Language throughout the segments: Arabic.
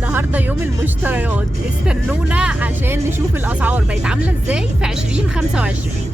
النهارده يوم المشتريات، استنونا عشان نشوف الاسعار بقت عامله ازاي في 2025.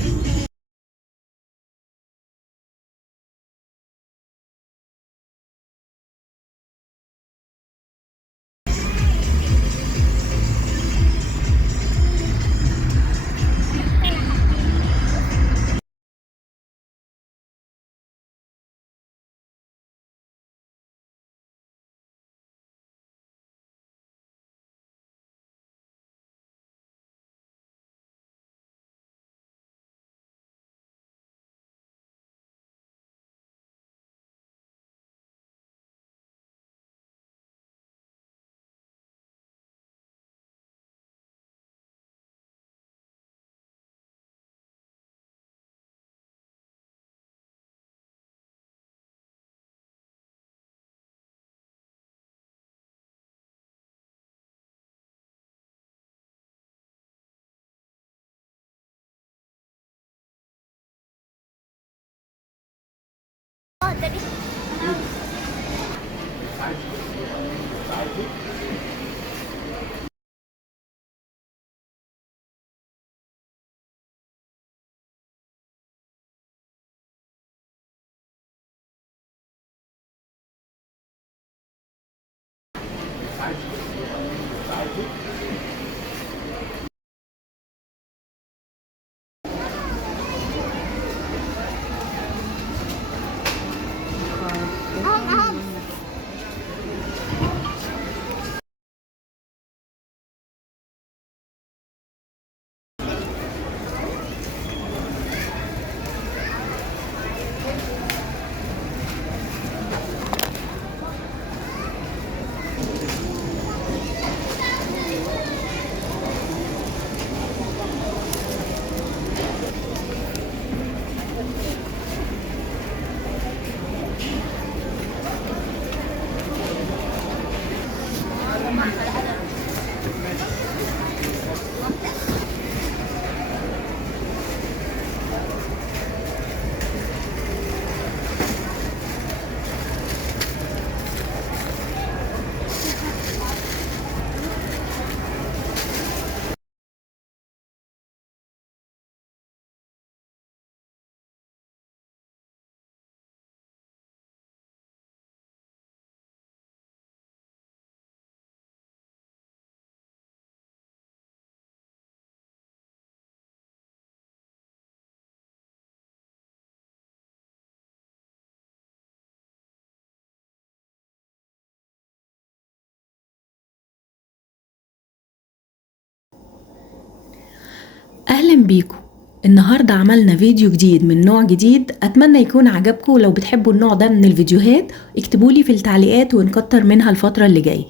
اهلا بيكم. النهاردة عملنا فيديو جديد من نوع جديد، اتمنى يكون عجبكم. لو بتحبوا النوع ده من الفيديوهات اكتبولي في التعليقات ونكتر منها الفترة اللي جاية.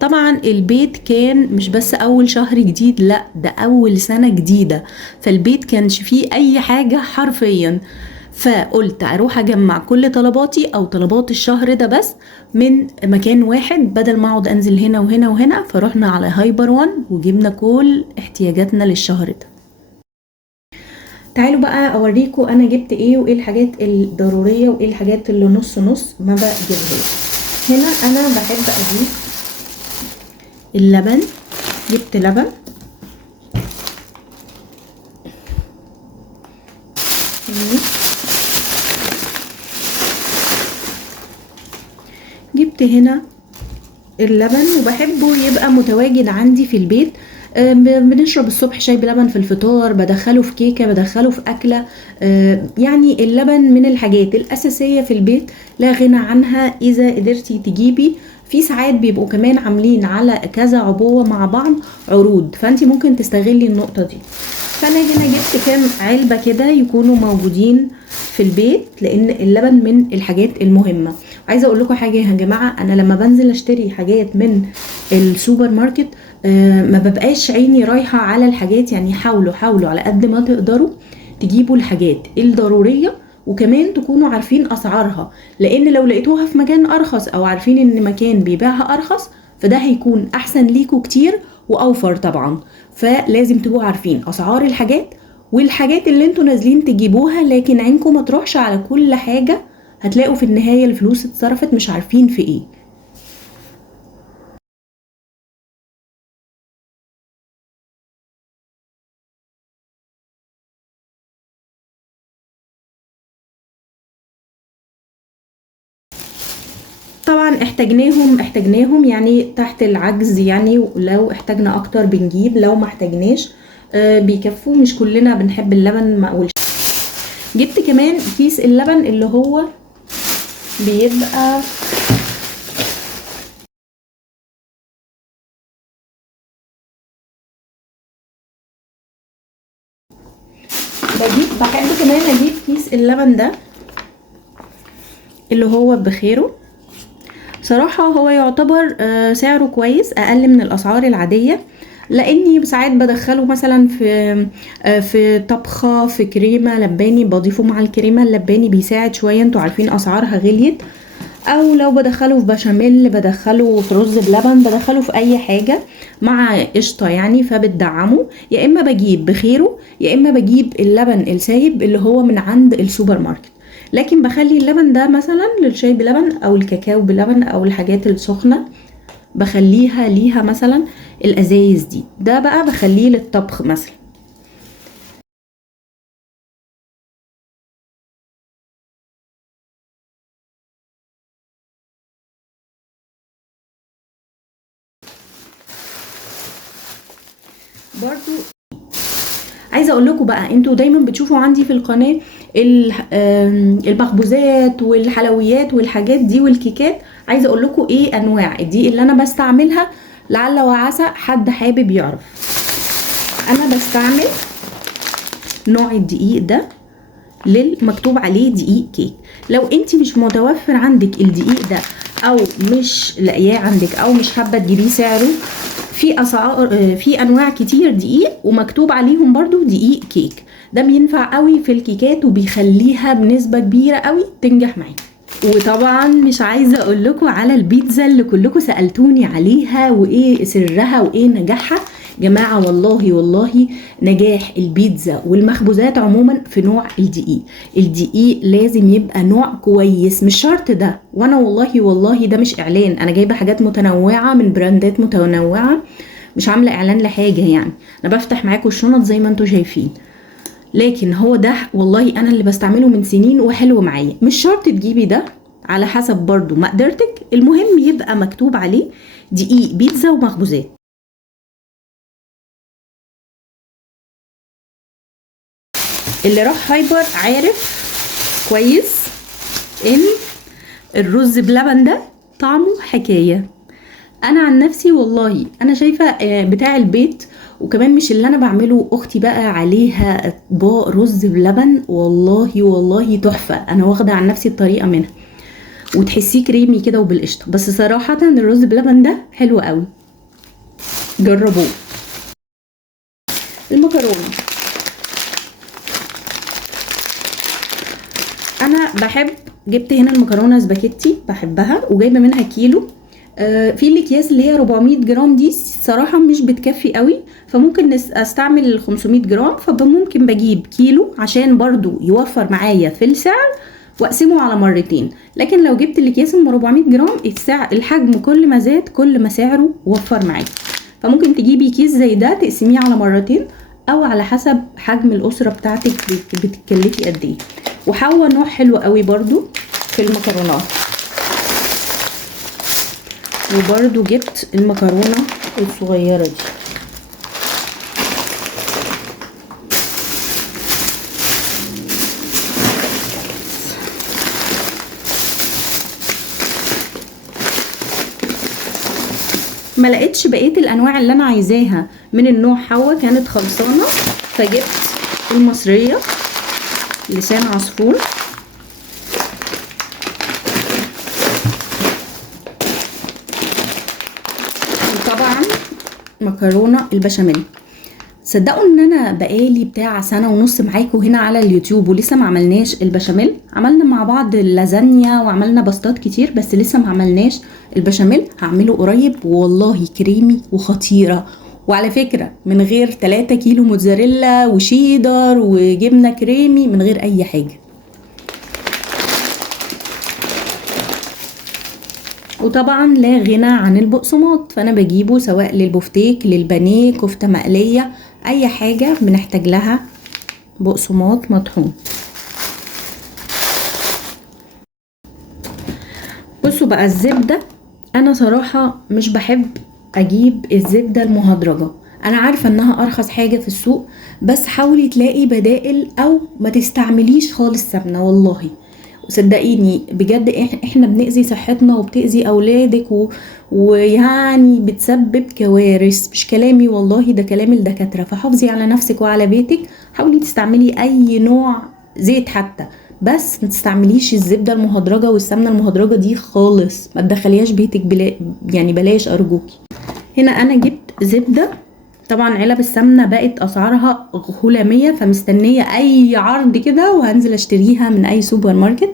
طبعا البيت كان مش بس اول شهر جديد، لا ده اول سنة جديدة، فالبيت كانش فيه اي حاجة حرفيا. فقلت اروح اجمع كل طلباتي او طلبات الشهر ده بس من مكان واحد، بدل ما اقعد انزل هنا وهنا وهنا. فرحنا على هايبر وان وجبنا كل احتياجاتنا للشهر ده. تعالوا بقى اوريكم انا جبت ايه وايه الحاجات الضروريه وايه الحاجات اللي نص نص ما بجيبهاش. هنا انا بحب اجيب اللبن، جبت لبن، جبت هنا اللبن وبحبه يبقى متواجد عندي في البيت. بنشرب الصبح شاي بلبن في الفطار، بدخله في كيكة، بدخله في أكلة. يعني اللبن من الحاجات الأساسية في البيت لا غنى عنها. إذا قدرتي تجيبي، في ساعات بيبقوا كمان عاملين على كذا عبوة مع بعض عروض، فانتي ممكن تستغلي النقطة دي. فأنا هنا جبت كام علبة كده يكونوا موجودين في البيت، لأن اللبن من الحاجات المهمة. عايزه اقول لكم حاجه يا جماعه، انا لما بنزل اشتري حاجات من السوبر ماركت ما ببقاش عيني رايحه على الحاجات. يعني حاولوا على قد ما تقدروا تجيبوا الحاجات الضروريه، وكمان تكونوا عارفين اسعارها، لان لو لقيتوها في مكان ارخص او عارفين ان مكان بيبيعها ارخص فده هيكون احسن ليكوا كتير واوفر طبعا. فلازم تبقوا عارفين اسعار الحاجات والحاجات اللي انتوا نازلين تجيبوها، لكن عينكم ما تروحش على كل حاجه. هتلاقوا في النهاية الفلوس اتصرفت مش عارفين في ايه. طبعا احتاجناهم يعني تحت العجز، يعني لو احتاجنا اكتر بنجيب، لو ما احتاجناش بيكفوا. مش كلنا بنحب اللبن. ما اقولش. جبت كمان كيس اللبن اللي هو بيبقى بحب كمان اجيب كيس اللبن ده اللي هو بخيره. صراحة هو يعتبر سعره كويس، اقل من الاسعار العادية، لاني ساعات بدخله مثلا في طبخة، في كريمة لباني بضيفه مع الكريمة اللباني، بيساعد شوية. انتوا عارفين اسعارها غليت. او لو بدخله في بشاميل، بدخله في رز بلبن، بدخله في اي حاجة مع قشطة يعني، فبتدعمه. يا اما بجيب بخيره، يا اما بجيب اللبن السايب اللي هو من عند السوبر ماركت. لكن بخلي اللبن ده مثلا للشاي بلبن او الكاكاو بلبن او الحاجات السخنة، بخليها ليها مثلا الازايز دي. ده بقى بخليه للطبخ مثلا. برضو عايزه اقول لكم بقى، انتوا دايما بتشوفوا عندي في القناه المخبوزات والحلويات والحاجات دي والكيكات. عايزه اقول لكم ايه انواع الدقيق اللي انا بستعملها، لعل وعسى حد حابب يعرف. انا بستعمل نوع الدقيق ده مكتوب عليه دقيق كيك. لو انت مش متوفر عندك الدقيق ده، او مش لاقياه عندك، او مش حابه تجيبيه، سعره في اسعار، في انواع كتير دقيق ومكتوب عليهم برضو دقيق كيك. ده بينفع قوي في الكيكات وبيخليها بنسبه كبيره قوي تنجح معاكي. وطبعا مش عايزه اقول لكم على البيتزا اللي كلكم سالتوني عليها، وايه سرها وايه نجاحها. جماعه والله نجاح البيتزا والمخبوزات عموما في نوع الدقيق. الدقيق لازم يبقى نوع كويس، مش شرط ده. وانا والله ده مش اعلان، انا جايبه حاجات متنوعه من براندات متنوعه، مش عامله اعلان لحاجه يعني. انا بفتح معاكم الشنط زي ما انتم شايفين. لكن هو ده والله انا اللي بستعمله من سنين وحلو معايا. مش شرط تجيبي ده، على حسب برضو مقدرتك. المهم يبقى مكتوب عليه دقيق بيتزا ومخبوزات. اللي راح هايبر عارف كويس ان الرز بلبن ده طعمه حكاية. انا عن نفسي والله انا شايفة بتاع البيت، وكمان مش اللي انا بعمله، اختي بقى عليها اطباق رز بلبن والله تحفة. انا واخدة عن نفسي الطريقة منها، وتحسيه كريمي كده وبالقشطة. بس صراحة الرز بلبن ده حلو قوي، جربوه. المكرونة انا بحب، جبت هنا المكرونه سباكيتي بحبها وجايبه منها كيلو. في الاكياس اللي هي 400 جرام دي صراحه مش بتكفي قوي، فممكن استعمل 500 جرام. فممكن بجيب كيلو عشان برضو يوفر معايا في السعر، واقسمه على مرتين. لكن لو جبت الاكياس ال 400 جرام الحجم كل ما زاد كل ما سعره وفر معايا. فممكن تجيبي كيس زي ده تقسميه على مرتين، او على حسب حجم الاسره بتاعتك بتتكلفي قد ايه. وحوا نوع حلو قوي برضو في المكرونات. وبرضو جبت المكرونه الصغيره دي. ما لقيتش بقيه الانواع اللي انا عايزاها من النوع حوا، كانت خلصانه. فجبت المصريه لسان عصفور، وطبعا مكرونه البشاميل. صدقوا ان انا بقالي بتاع سنه ونص معاكم هنا على اليوتيوب ولسه ما عملناش البشاميل. عملنا مع بعض اللازانيا وعملنا باستات كتير، بس لسه ما عملناش البشاميل. هعمله قريب والله كريمي وخطيره. وعلى فكره من غير 3 كيلو موتزاريلا وشيدر وجبنه كريمي، من غير اي حاجه. وطبعا لا غنى عن البقسماط، فانا بجيبه سواء للبفتيك، للبانيه، كفته مقليه، اي حاجه بنحتاج لها بقسماط مطحون. بصوا بقى الزبدة، انا صراحة مش بحب اجيب الزبدة المهدرجة. انا عارفة انها ارخص حاجة في السوق، بس حاولي تلاقي بدائل او ما تستعمليش خالص سمنة. والله صدقيني بجد احنا بنأذي صحتنا وبتأذي اولادك ويعني بتسبب كوارث. مش كلامي والله، ده كلام الدكاترة. فحافظي على نفسك وعلى بيتك، حاولي تستعملي اي نوع زيت حتى، بس ما تستعمليش الزبدة المهدرجة والسمنة المهدرجة دي خالص، ما تدخليهاش بيتك يعني بلاش ارجوكي. هنا انا جبت زبدة، طبعا علب السمنة بقت اسعارها هلامية، فمستنية اي عرض كده وهنزل اشتريها من اي سوبر ماركت.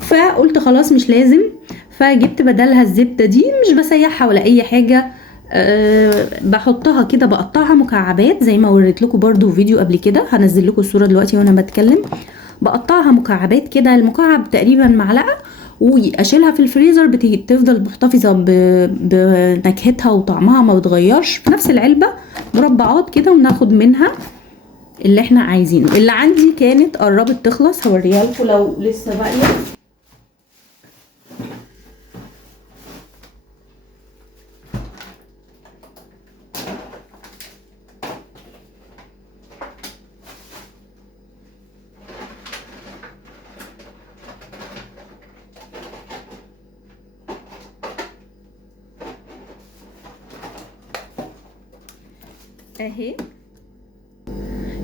فقلت خلاص مش لازم، فجبت بدلها الزبدة دي. مش بسيحها ولا اي حاجة، بحطها كده، بقطعها مكعبات زي ما وريت لكم برضو في فيديو قبل كده، هنزل لكم الصورة دلوقتي وانا بتكلم. بقطعها مكعبات كده، المكعب تقريبا معلقة، واشيلها في الفريزر تفضل محتفظة بنكهتها وطعمها ما بتغيرش في نفس العلبة، مربعات كده، وناخد منها اللي احنا عايزينه. اللي عندي كانت قربت تخلص، هوريها لكم لو لسه باقيه. اهي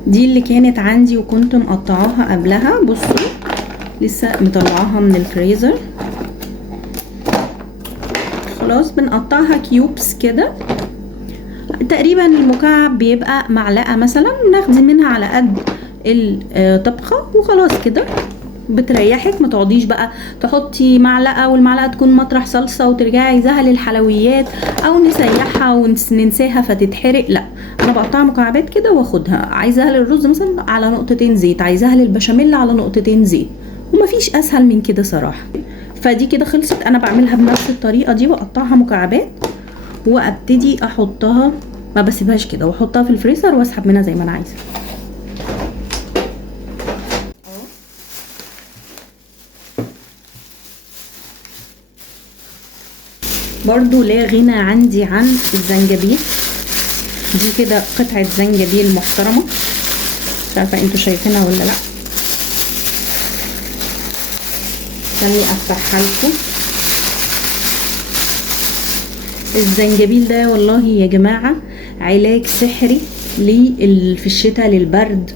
دي اللي كانت عندي وكنت مقطعاها قبلها. بصوا لسه مطلعاها من الفريزر. خلاص بنقطعها كيوبس كده، تقريبا المكعب بيبقى معلقة مثلا، ناخدي منها على قد الطبخة وخلاص كده بتريحك. ما تقعديش بقى تحطي معلقة والمعلقة تكون مطرح صلصة وترجعي عايزاها للحلويات، او نسيحها وننساها فتتحرق. لا، انا بقطعها مكعبات كده واخدها، عايزاها للرز مثلا على نقطتين زيت، عايزاها للبشاميل على نقطتين زيت، ومفيش اسهل من كده صراحة. فدي كده خلصت. انا بعملها بنفس الطريقة دي، بقطعها مكعبات وابتدي احطها، ما بسيبهاش كده، واحطها في الفريزر واسحب منها زي ما انا عايزة. برضو لا غنى عندي عن الزنجبيل. دي كده قطعة زنجبيل محترمة، مش عارفة انتوا شايفينها ولا لا. استني افتحها لكم. الزنجبيل ده والله يا جماعة علاج سحري في الشتاء، للبرد،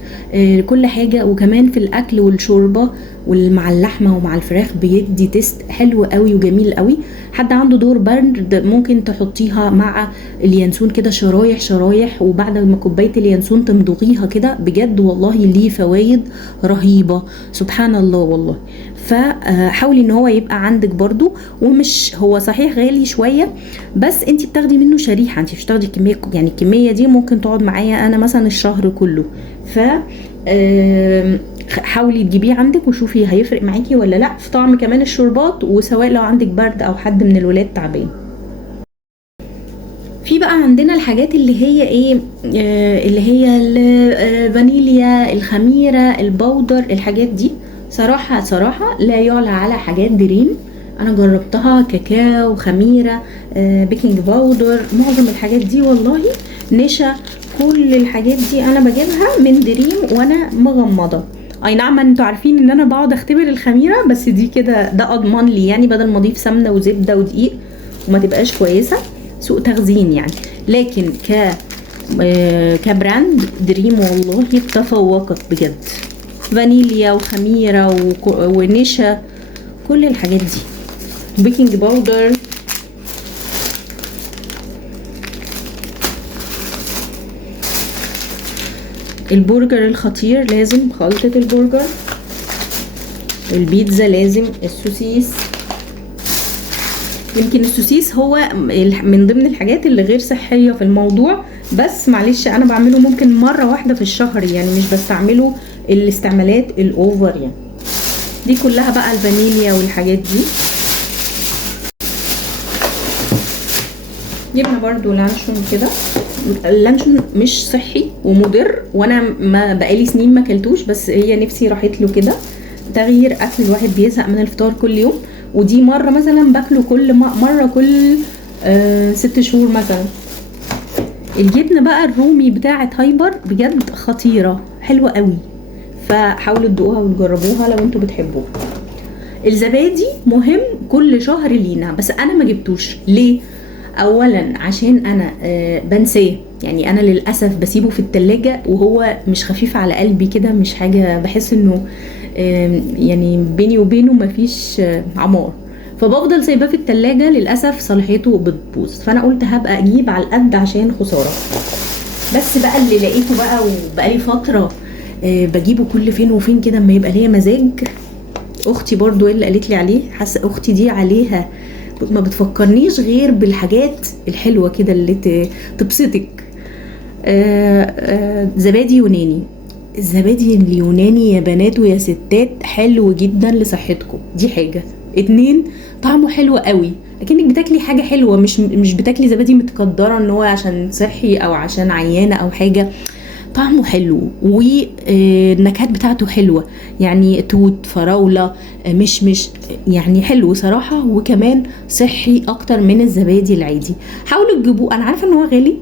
كل حاجة، وكمان في الاكل والشوربة ومع اللحمة ومع الفراخ بيدي تيست حلو قوي وجميل قوي. حد عنده دور برد ممكن تحطيها مع اليانسون كده شرايح شرايح، وبعد ما كوباية اليانسون تمضغيها كده، بجد والله ليه فوايد رهيبة سبحان الله والله. فحاولي ان هو يبقى عندك برضو، ومش هو صحيح غالي شوية، بس انتي بتاخدي منه شريحة، انتي مش بتاخدي كمية، يعني الكمية دي ممكن تقعد معايا انا مثلا الشهر كله. ف حاولي تجيبيه عندك وشوفي هيفرق معاكي ولا لا في طعم كمان الشوربات، وسواء لو عندك برد او حد من الولاد تعبان. في بقى عندنا الحاجات اللي هي ايه، اللي هي الفانيليا، الخميرة، البودر، الحاجات دي صراحة لا يعلى على حاجات دريم. انا جربتها، كاكاو، خميرة، بيكنج باودر، معظم الحاجات دي والله، نشا، كل الحاجات دي انا بجيبها من دريم وانا مغمضة. اي نعم انتوا عارفين ان انا بقعد اختبر الخميرة، بس دي كده ده اضمن لي، يعني بدل ما اضيف سمنة وزبدة ودقيق وما تبقاش كويسة، سوء تخزين يعني. لكن كبراند دريم والله تفوقت بجد، فانيليا وخميرة ونشا، كل الحاجات دي، بيكنج باودر. البرجر الخطير لازم خلطة البرجر، البيتزا لازم، السوسيس. يمكن السوسيس هو من ضمن الحاجات اللي غير صحية في الموضوع، بس معلش انا بعمله ممكن مرة واحدة في الشهر، يعني مش بستعمله الاستعمالات الاوفر يعني. دي كلها بقى الفانيليا والحاجات دي. جبنا برضو لانشون كده. اللانشون مش صحي ومضر، وانا ما بقالي سنين ما اكلتوش، بس هي نفسي راحت له كده، تغيير اكل، الواحد بيزهق من الفطار كل يوم. ودي مره مثلا باكله كل مره كل 6 شهور مثلا. الجبنه بقى الرومي بتاعه هايبر بجد خطيره حلوه قوي، فحاولوا تدوقوها وتجربوها لو انتوا بتحبوها. الزبادي مهم كل شهر لينا، بس انا ما جبتوش ليه؟ اولا عشان انا بنساه، يعني انا للاسف بسيبه في التلاجة وهو مش خفيف على قلبي كده، مش حاجه بحس انه يعني بيني وبينه مفيش عمار، فبفضل سايباه في التلاجة للاسف صلاحيته بتبوظ. فانا قلت هبقى اجيب على القد عشان خساره. بس بقى اللي لقيته بقى وبقالي فتره بجيبه كل فين وفين كده اما يبقى ليا مزاج، اختي برضو اللي قالت لي عليه، حاسه اختي دي عليها ما بتفكرنيش غير بالحاجات الحلوه كده اللي تبسطك. زبادي يوناني. الزبادي اليوناني يا بنات ويا ستات حلو جدا لصحتكم، دي حاجه. 2 طعمه حلو قوي، اكنك بتاكلي حاجه حلوه، مش بتاكلي زبادي متقدره ان هو عشان صحي او عشان عيانه او حاجه. طعمه حلو والنكهات بتاعته حلوه، يعني توت فراوله مش يعني حلو صراحه، وكمان صحي اكتر من الزبادي العادي. حاولوا تجيبوه، انا عارفه ان هو غالي.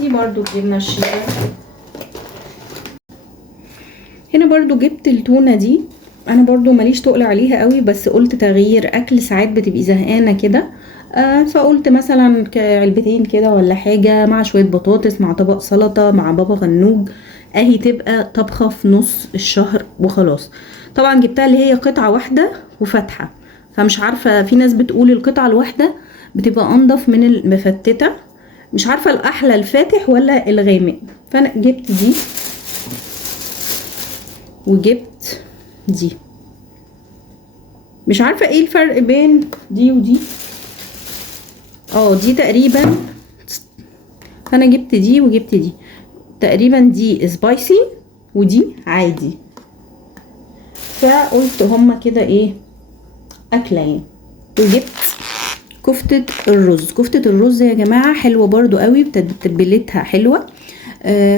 دي برضو الجبنه الشيدر. هنا برضو جبت التونه دي، انا برضو ماليش تقل عليها قوي، بس قلت تغيير اكل، ساعات بتبقي زهقانه كده فقلت مثلا علبتين كده ولا حاجه، مع شويه بطاطس، مع طبق سلطه، مع بابا غنوج، اهي تبقى طبخه في نص الشهر وخلاص. طبعا جبتها اللي هي قطعه واحده وفاتحه، فمش عارفه، في ناس بتقول القطعه الواحده بتبقى انضف من المفتته، مش عارفه الاحلى الفاتح ولا الغامق. فانا جبت دي وجبت دي، مش عارفه ايه الفرق بين دي ودي. دي تقريبا، فانا جبت دي وجبت دي تقريبا، دي سبايسي ودي عادي، فقلت هما كده ايه اكلين. وجبت كفتة الرز. كفتة الرز يا جماعة حلوة برضو قوي، تتبيلتها حلوة.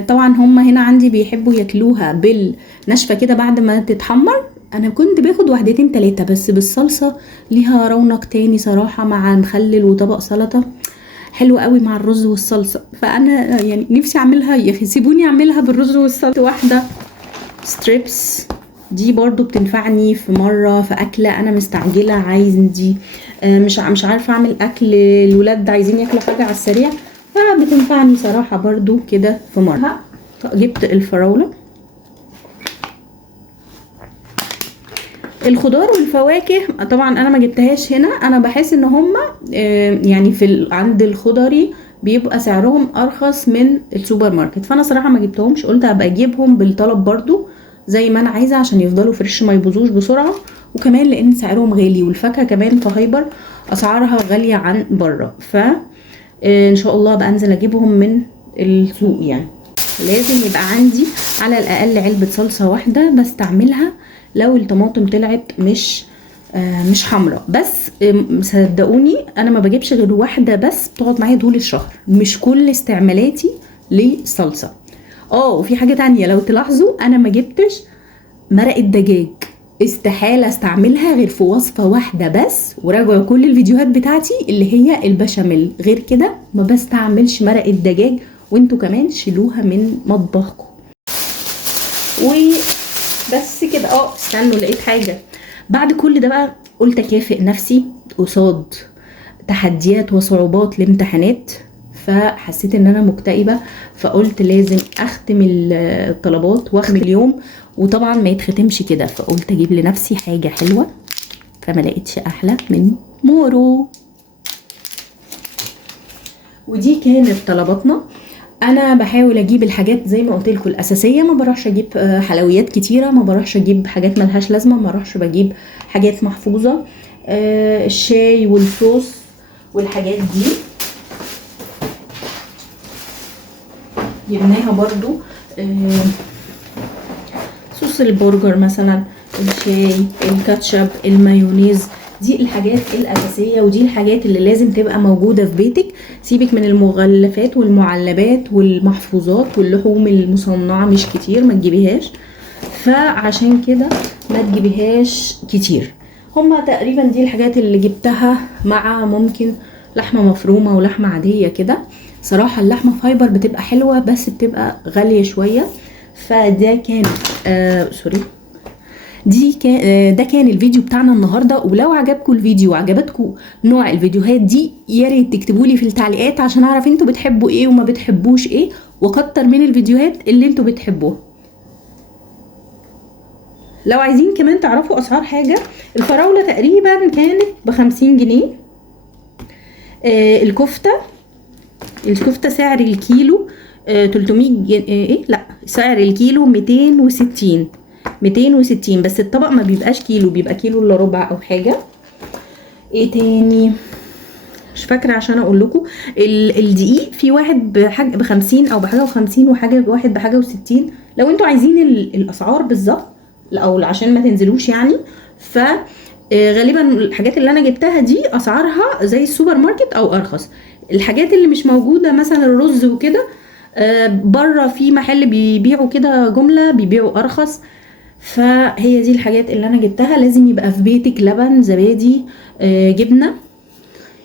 طبعا هما هنا عندي بيحبوا ياكلوها بالناشفة كده بعد ما تتحمر، انا كنت باخد 1 3 بس بالصلصة ليها رونق تاني صراحة، مع مخلل وطبق سلطة حلو قوي مع الرز والصلصة. فانا يعني نفسي اعملها، يا اخي سيبوني اعملها بالرز والصلصة. واحدة ستريبس دي برضو بتنفعني في مرة في اكلة انا مستعجلة عايز دي، مش عارفة اعمل اكل، الولاد عايزين ياكلوا حاجة على السريع، فبتنفعني صراحة برضو كده في مرة. جبت الفراولة. الخضار والفواكه طبعا انا ما جبتهاش هنا، انا بحس ان هما يعني عند الخضري بيبقى سعرهم ارخص من السوبر ماركت، فانا صراحة ما جبتهمش، قلت هبقى اجيبهم بالطلب برضو زي ما انا عايزة عشان يفضلوا فريش ما يبوظوش بسرعة، وكمان لان سعرهم غالي، والفاكهة كمان في هايبر اسعارها غالية عن بره، ف ان شاء الله بقى انزل اجيبهم من السوق. يعني لازم يبقى عندي على الاقل علبة صلصة واحدة بستعملها لو الطماطم طلعت مش حمراء، بس صدقوني انا ما بجيبش غير واحدة بس بتقعد معايا طول الشهر، مش كل استعمالاتي للصلصة. وفي حاجة تانية لو تلاحظوا، انا ما جبتش مرقة دجاج، استحالة استعملها غير في وصفة واحدة بس، وراجعوا كل الفيديوهات بتاعتي اللي هي البشاميل، غير كده ما بستعملش مرقة دجاج، وانتوا كمان شيلوها من مطبخكم. وبس كده. استنوا لقيت حاجة بعد كل ده بقى، قلت اكافئ نفسي قصاد تحديات وصعوبات الامتحانات، فحسيت ان انا مكتئبة، فقلت لازم اختم الطلبات واختم اليوم، وطبعا ما يتختمش كده، فقلت اجيب لنفسي حاجة حلوة، فما لقيتش احلى من مورو. ودي كانت طلباتنا. انا بحاول اجيب الحاجات زي ما قلت لكم الاساسيه، ما بروحش اجيب حلويات كتيره، ما بروحش اجيب حاجات ملهاش لازمه، ما بروحش بجيب حاجات محفوظه. الشاي والصوص والحاجات دي جبناها برضو. صوص البرجر مثلا، الشاي، الكاتشب، المايونيز، دي الحاجات الأساسية ودي الحاجات اللي لازم تبقى موجودة في بيتك. سيبك من المغلفات والمعلبات والمحفوظات واللحوم المصنعة، مش كتير ما تجيبيهاش، فعشان كده ما تجيبيهاش كتير. هما تقريبا دي الحاجات اللي جبتها، مع ممكن لحمة مفرومة ولحمة عادية كده. صراحة اللحمة فايبر بتبقى حلوة بس بتبقى غالية شوية. فده كان سوري، ده كان الفيديو بتاعنا النهارده. ولو عجبكم الفيديو وعجبتكم نوع الفيديوهات دي، يا ريت تكتبوا لي في التعليقات عشان اعرف انتوا بتحبوا ايه وما بتحبوش ايه، واكتر من الفيديوهات اللي انتوا بتحبوها. لو عايزين كمان تعرفوا اسعار حاجه، الفراوله تقريبا كانت ب50 جنيه. الكفته سعر الكيلو 300 جنيه، لا سعر الكيلو 260. بس الطبق ما بيبقاش كيلو، بيبقى كيلو الا ربع او حاجه. ايه تاني مش فاكره عشان اقول لكم. الدقيق في واحد ب50 او بحاجه و50، وحاجه واحد بحاجه و60. لو انتوا عايزين الاسعار بالظبط او عشان ما تنزلوش يعني، ف غالبا الحاجات اللي انا جبتها دي اسعارها زي السوبر ماركت او ارخص. الحاجات اللي مش موجوده مثلا الرز وكده، بره في محل بيبيعوا كده جمله بيبيعوا ارخص. فهي دي الحاجات اللي انا جبتها. لازم يبقى في بيتك لبن، زبادي، جبنه،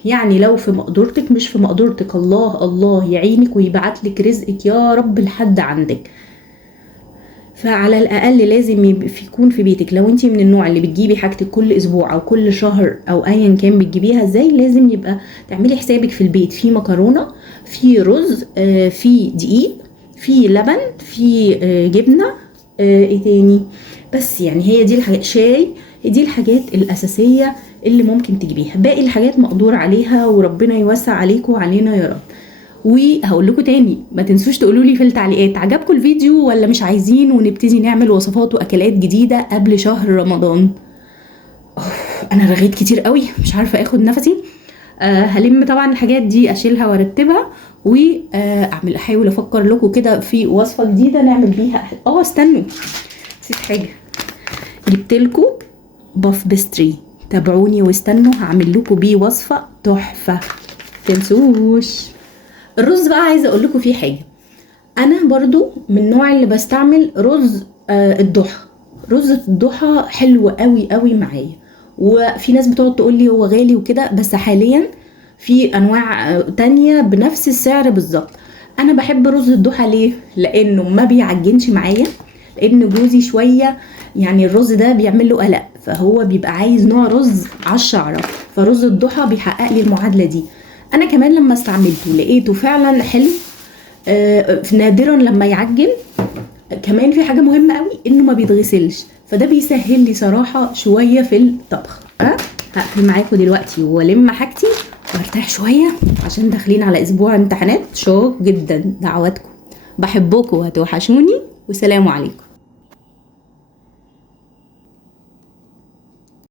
يعني لو في مقدورتك. مش في مقدورتك الله يعينك ويبعتلك رزقك يا رب لحد عندك. فعلى الاقل لازم يكون في بيتك. لو انتي من النوع اللي بتجيبي حاجتك كل اسبوع او كل شهر او ايا كان بتجيبيها ازاي، لازم يبقى تعملي حسابك في البيت في مكرونه، في رز، في دقيق، في لبن، في جبنه، ايه تاني، بس يعني هي دي الحاجات، شاي، دي الحاجات الاساسيه اللي ممكن تجيبيها. باقي الحاجات مقدور عليها، وربنا يوسع عليكم وعلينا يا رب. وهقول لكم تاني، ما تنسوش تقولوا لي في التعليقات عجبكم الفيديو ولا مش عايزين، ونبتدي نعمل وصفات واكلات جديده قبل شهر رمضان. انا رغيت كتير قوي، مش عارفه اخد نفسي. هلم طبعا الحاجات دي اشيلها وارتبها، واعمل احاول افكر لكم كده في وصفه جديده نعمل بيها. استنوا، نسيت حاجه. جبت لكم باف بيستري، تابعوني واستنوا، هعمل لكم بيه وصفه تحفه تنسوش. الرز بقى عايزه اقول لكم فيه حاجه. انا برضو من النوع اللي بستعمل رز الضحى. رز الضحى حلو قوي قوي معايا، وفي ناس بتقعد تقول لي هو غالي وكده، بس حاليا في انواع تانية بنفس السعر بالظبط. انا بحب رز الضحى ليه؟ لانه ما بيعجنش معايا، لان جوزي شويه يعني الرز ده بيعمل له قلق، فهو بيبقى عايز نوع رز على الشعره، فرز الضحى بيحقق لي المعادله دي. انا كمان لما استعملته لقيته فعلا حلو. نادرا لما يعجن. كمان في حاجه مهمه قوي، انه ما بيتغسلش، فده بيسهل لي صراحه شويه في الطبخ. هقفل معاكم دلوقتي والم حاجتي وارتاح شويه، عشان داخلين على اسبوع امتحانات شاق جدا. دعواتكم، بحبكم وهتوحشوني، وسلام عليكم.